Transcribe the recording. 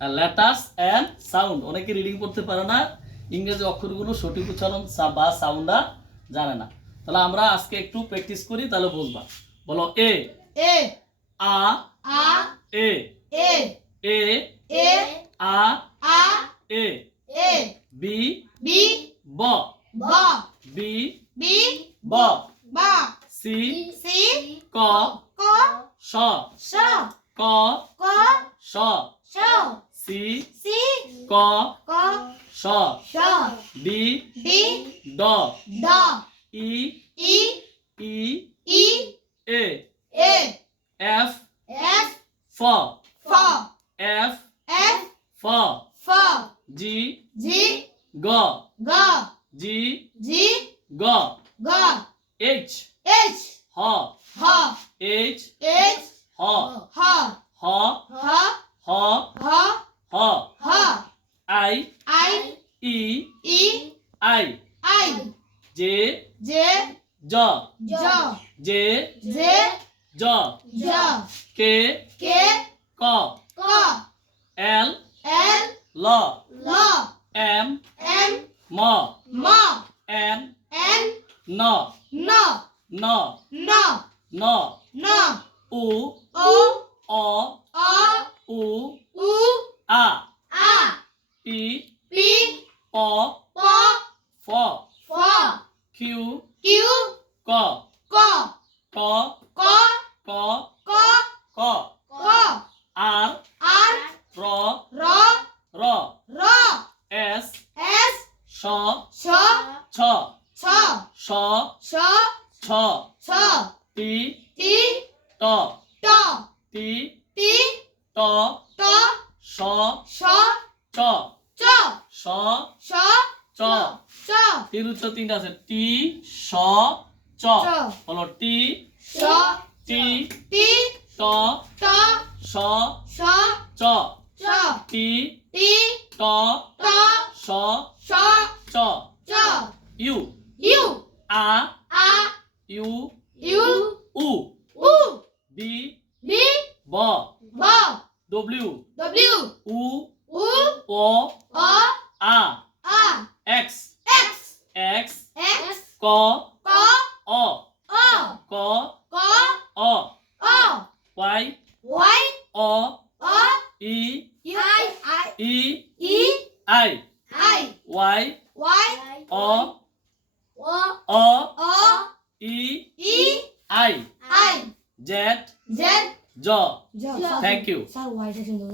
Letters and sound. অনেকে reading পড়তে পারে না, ইংরেজি অক্ষরগুলো সঠিক উচ্চারণ বা সাউন্ডটা জানে না। তাহলে আমরা আজকে একটু প্র্যাকটিস করি, তাহলে বুঝবা। বলো এ এ আ আ এ এ এ এ আ আ এ এ বি বি ব ব বি বি ব ব সি সি ক ক শ শ ক ক শ শ সি সি ক ক শ শ ডি ডি ড ড ই ই ই ই এ এ এফ এফ ফ ফ এফ এফ ফ ফ জি জি গ গ জি জি গ গ এইচ এইচ হ হ এইচ এইচ হ হ হ হ হ হ হ হ আই আই ই ই আই আই জে জে জ জ জে জে জ জ কে কে ক ক এল এল ল ল এম এম ম ম এন এন ন ন ন ন ন ন উ ও অ অ উ উ আ আ পি পি প প ফ ফ কিউ কিউ ক ক ক ক ক ক ক ক আর আর র র র র এস এস স স ছ ছ স স ছ ছ টি টি ট ট টি টি ট ট স স চ চ স স চ চ তিন উচ্চ তিনটা আছে টি স চ চ বলো টি স টি টি ট ট স স চ চ টি টি ট ট স স চ চ ইউ ইউ আ আ ইউ ইউ উ উ বি বি ব ব ডব্লিউ ডব্লিউ উ উ ও অ আ আ এক্স এক্স এক্স এক্স ক ক অ অ ক ক অ অ ওয়াই ওয়াই অ অ ই আই আই ই ই আই আই ওয়াই ওয়াই অ ও অ অ ই ই আই আই জেড জেড জ জ থ্যাংক ইউ স্যার ওয়াইটা কিন্তু